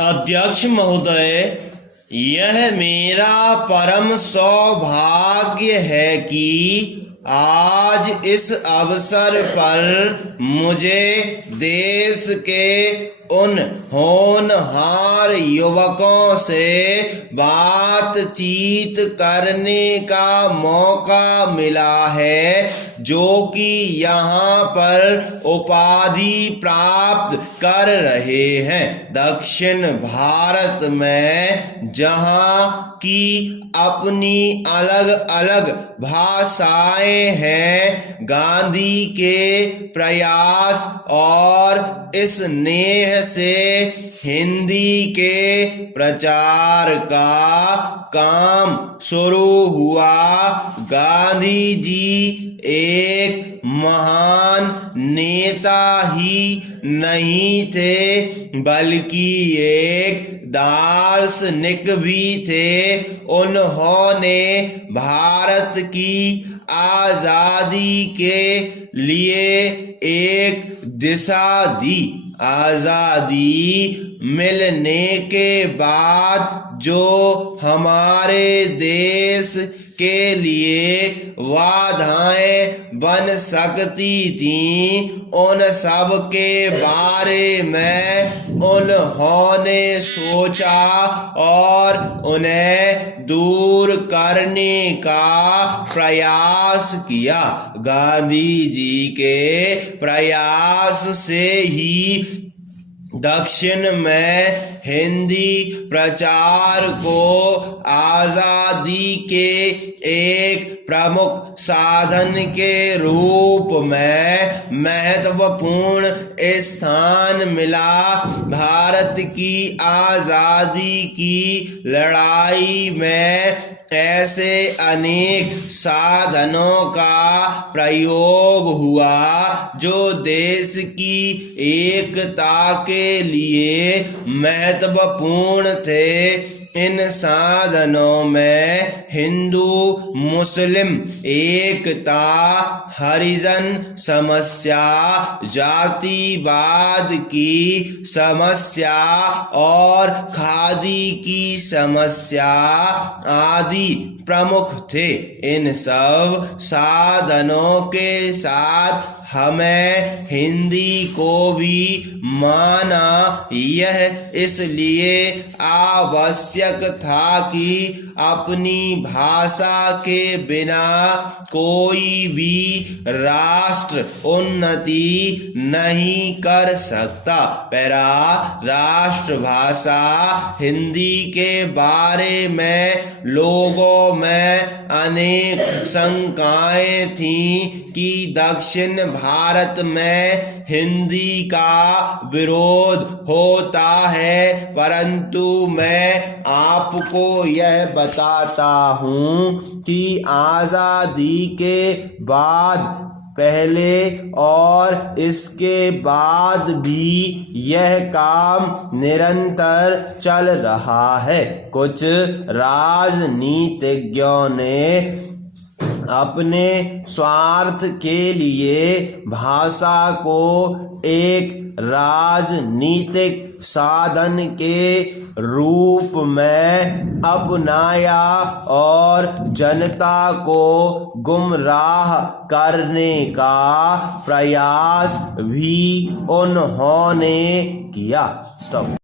अध्यक्ष महोदय, यह मेरा परम सौभाग्य है कि आज इस अवसर पर मुझे देश के उन होनहार युवकों से बातचीत करने का मौका मिला है जो कि यहाँ पर उपाधि प्राप्त कर रहे हैं। दक्षिण भारत में जहाँ की अपनी अलग अलग भाषाएं हैं, गांधी के प्रयास और इस नेह से हिंदी के प्रचार का काम शुरू हुआ। गांधी जी एक महान नेता ही नहीं थे बल्कि एक दार्शनिक भी थे। उन्होंने भारत की आजादी के लिए एक दिशा दी। आजादी मिलने के बाद जो हमारे देश के लिए बाधाएं बन सकती थीं, उन सब के बारे में उन्होंने सोचा और उन्हें दूर करने का प्रयास किया। गांधी जी के प्रयास से ही दक्षिण में हिंदी प्रचार को आजादी के एक प्रमुख साधन के रूप में महत्वपूर्ण स्थान मिला। भारत की आजादी की लड़ाई में ऐसे अनेक साधनों का प्रयोग हुआ जो देश की एकता के लिए महत्वपूर्ण थे। इन साधनों में हिंदू मुस्लिम एकता, हरिजन समस्या, जातिवाद की समस्या और खादी की समस्या आदि प्रमुख थे। इन सब साधनों के साथ हमें हिंदी को भी माना। यह इसलिए आवश्यक था कि अपनी भाषा के बिना कोई भी राष्ट्र उन्नति नहीं कर सकता। पैरा राष्ट्रभाषा हिंदी के बारे में लोगों में अनेक शंकाएं थीं कि दक्षिण भारत में हिंदी का विरोध होता है, परंतु मैं आपको यह बताता हूँ कि आजादी के बाद, पहले और इसके बाद भी यह काम निरंतर चल रहा है। कुछ राजनीतिज्ञों ने अपने स्वार्थ के लिए भाषा को एक राजनीतिक साधन के रूप में अपनाया और जनता को गुमराह करने का प्रयास भी उन्होंने किया। स्टॉप।